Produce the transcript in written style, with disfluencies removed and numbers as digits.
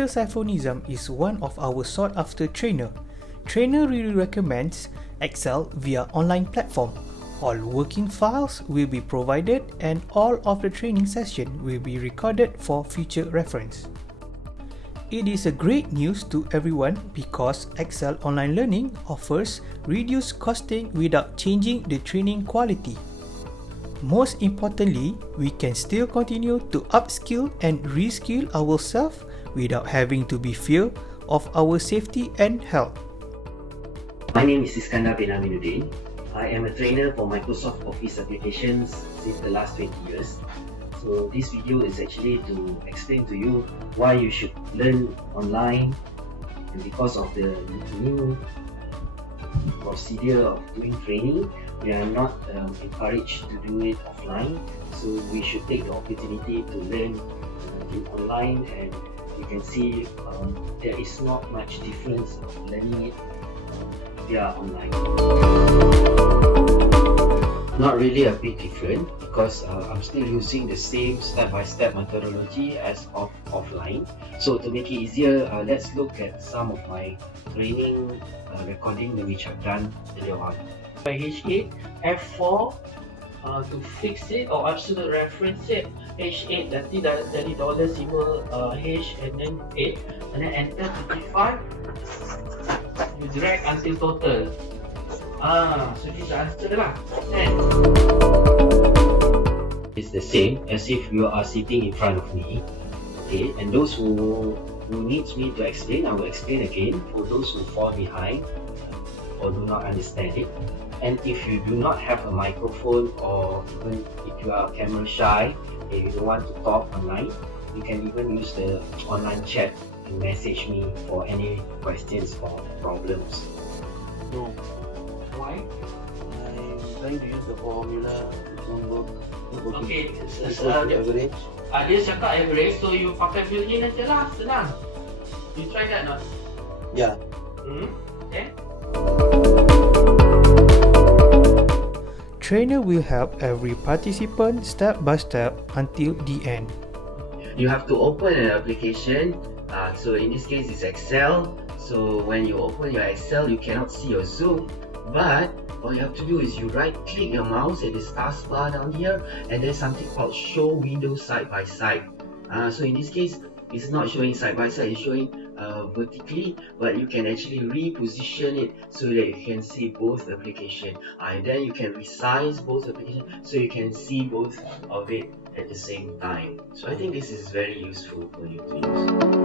Mr. Saiful Nizam is one of our sought-after trainer. Trainer really recommends Excel via online platform. All working files will be provided and all of the training session will be recorded for future reference. It is a great news to everyone because Excel Online Learning offers reduced costing without changing the training quality. Most importantly, we can still continue to upskill and reskill ourselves without having to be fear of our safety and health. My name is Iskandar bin Aminuddin. I am a trainer for Microsoft Office applications since the last 20 years. So this video is actually to explain to you why you should learn online, and because of the new procedure of doing training, we are not encouraged to do it offline. So we should take the opportunity to learn in online, and you can see there is not much difference of learning it via online. Not really a big difference because I'm still using the same step-by-step methodology as offline. So to make it easier, let's look at some of my training recording which I've done earlier on. By H8, F4 to fix it or absolute reference it, H8 nanti dari $5 H and then 8 and then enter to G5, you drag until total. So this is the answer lah. It's the same as if you are sitting in front of me. Okay, and those who needs me to explain, I will explain again for those who fall behind or do not understand it. And if you do not have a microphone, or even if you are camera shy and you don't want to talk online, you can even use the online chat and message me for any questions or problems. No. Why? I'm trying to use the formula. It won't work. Okay, Average. dia cakap average, so you pakai built-in aja lah, senang. You try that not? Yeah. Okay. Trainer will help every participant step by step until the end. You have to open an application. So in this case, it's Excel. So when you open your Excel, you cannot see your Zoom. But all you have to do is you right-click your mouse at the taskbar down here, and there's something called Show Windows Side by Side. So in this case, it's not showing side by side; it's showing vertically, but you can actually reposition it so that you can see both applications. And then you can resize both applications so you can see both of it at the same time. So I think this is very useful for you to use.